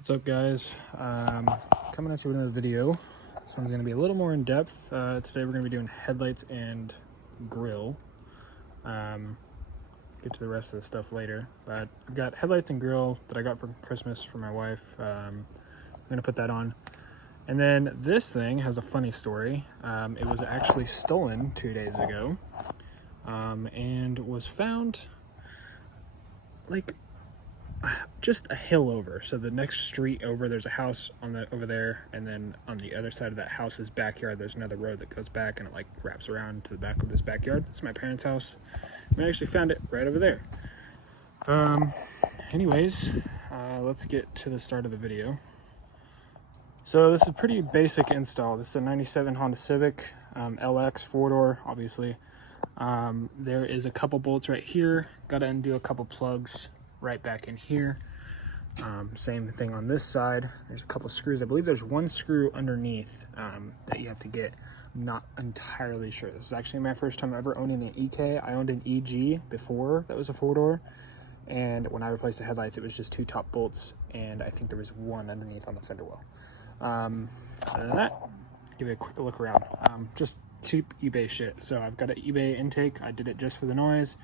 What's up, guys? Coming at you with another video. This one's going to be a little more in depth. Today we're going to be doing headlights and grill. Get to the rest of the stuff later, but I've got headlights and grill that I got for Christmas for my wife. I'm going to put that on. And then this thing has a funny story. It was actually stolen 2 days ago and was found like just a hill over. So the next street over, there's a house over there, and then on the other side of that house's backyard there's another road that goes back and it like wraps around to the back of this backyard. It's my parents' house. We actually found it right over there. Anyways, let's get to the start of the video. So this is a pretty basic install. This is a 97 Honda Civic LX 4-door, obviously. There is a couple bolts right here. Got to undo a couple plugs right back in here. Same thing on this side. There's a couple screws. I believe there's one screw underneath that you have to get. I'm not entirely sure. This is actually my first time ever owning an EK. I owned an EG before that was a 4-door, and when I replaced the headlights it was just 2 top bolts, and I think there was one underneath on the fender well. Other than that, give it a quick look around. Just cheap eBay shit. So I've got an eBay intake. I did it just for the noise.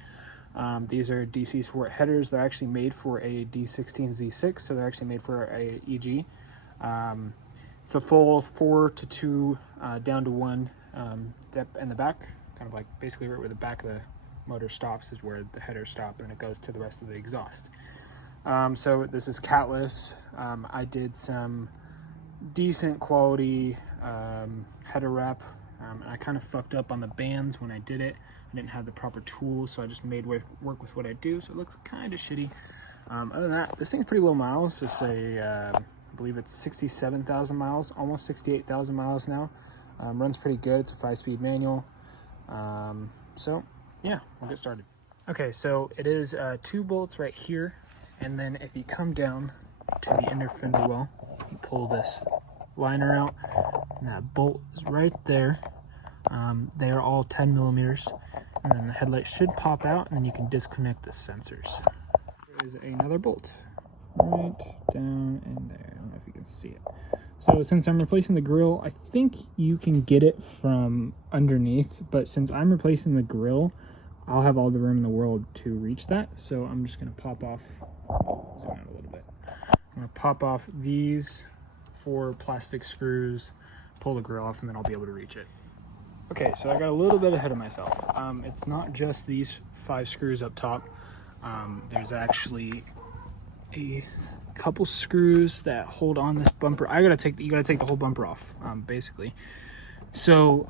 These are DC sport headers. They're actually made for a D16 Z6, so they're actually made for a EG. It's a full 4 to 2 down to 1 depth in the back, kind of like basically right where the back of the motor stops is where the headers stop, and it goes to the rest of the exhaust. So this is catless. I did some decent quality header wrap, and I kind of fucked up on the bands when I did it. I didn't have the proper tools, so I just made work with what I do, so it looks kind of shitty. Other than that, this thing's pretty low miles. It's I believe it's 67,000 miles, almost 68,000 miles now. Runs pretty good. It's a 5-speed manual. So yeah, we'll get started. Okay, so it is 2 bolts right here, and then if you come down to the inner fender well, you pull this liner out, and that bolt is right there. They are all 10 millimeters, and then the headlight should pop out, and then you can disconnect the sensors. There is another bolt right down in there. I don't know if you can see it. So since I'm replacing the grill, I think you can get it from underneath, but since I'm replacing the grill, I'll have all the room in the world to reach that. So I'm just going to pop off, zoom out a little bit. I'm going to pop off these 4 plastic screws, pull the grill off, and then I'll be able to reach it. Okay, so I got a little bit ahead of myself. It's not just these 5 screws up top. There's actually a couple screws that hold on this bumper. You gotta take the whole bumper off, basically. So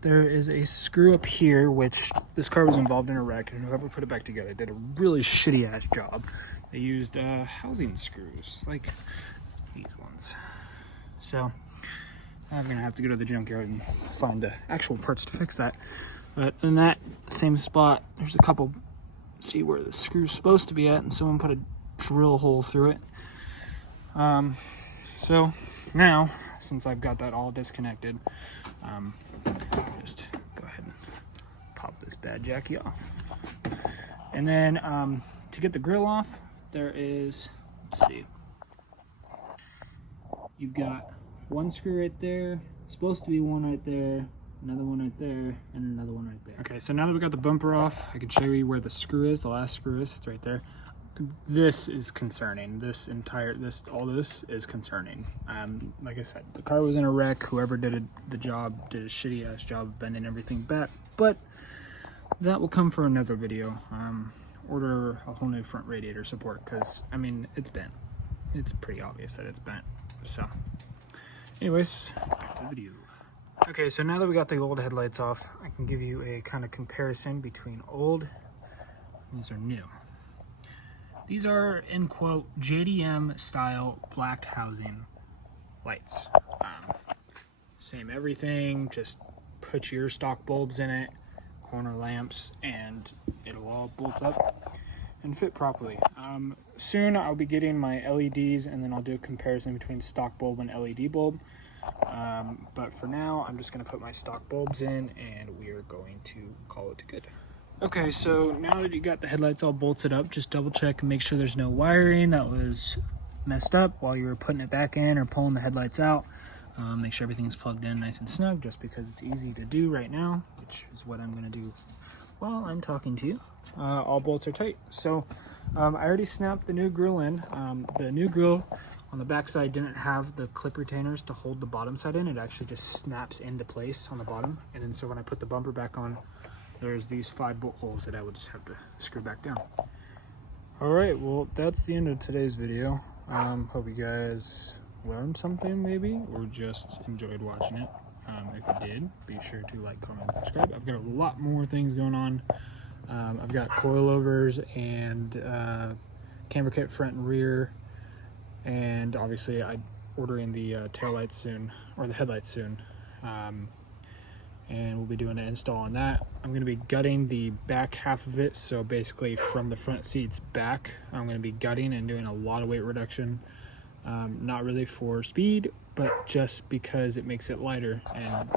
there is a screw up here, which this car was involved in a wreck, and whoever put it back together did a really shitty ass job. They used housing screws, like these ones. So I'm gonna have to go to the junkyard and find the actual parts to fix that. But in that same spot, there's a couple, see where the screw's supposed to be at, and someone put a drill hole through it. So now, since I've got that all disconnected, just go ahead and pop this bad jacky off. And then to get the grill off, there is, let's see, you've got one screw right there, supposed to be one right there, another one right there, and another one right there. Okay, so now that we got the bumper off, I can show you where the screw is. The last screw is, it's right there. This is concerning. All this is concerning. Like I said, the car was in a wreck. Whoever did the job did a shitty ass job of bending everything back, but that will come for another video. Order a whole new front radiator support, because I mean, it's bent. It's pretty obvious that it's bent. So anyways, back to the video. Okay, so now that we got the old headlights off, I can give you a kind of comparison between old and these are new. These are, in quote, JDM style blacked housing lights. Same everything, just put your stock bulbs in it, corner lamps, and it'll all bolt up and fit properly. Soon I'll be getting my LEDs, and then I'll do a comparison between stock bulb and LED bulb. But for now, I'm just going to put my stock bulbs in, and we are going to call it good. Okay, so now that you got the headlights all bolted up, just double check and make sure there's no wiring that was messed up while you were putting it back in or pulling the headlights out. Make sure everything's plugged in nice and snug, just because it's easy to do right now, which is what I'm going to do while I'm talking to you. All bolts are tight. So I already snapped the new grill in. The new grill on the back side didn't have the clip retainers to hold the bottom side in. It actually just snaps into place on the bottom. And then so when I put the bumper back on, there's these 5 bolt holes that I would just have to screw back down. All right, well, that's the end of today's video. Hope you guys learned something maybe, or just enjoyed watching it. If you did, be sure to like, comment, and subscribe. I've got a lot more things going on. I've got coilovers and camber kit front and rear, and obviously I'm ordering the taillights soon, or the headlights soon, and we'll be doing an install on that. I'm going to be gutting the back half of it, so basically from the front seats back I'm going to be gutting and doing a lot of weight reduction. Not really for speed, but just because it makes it lighter, and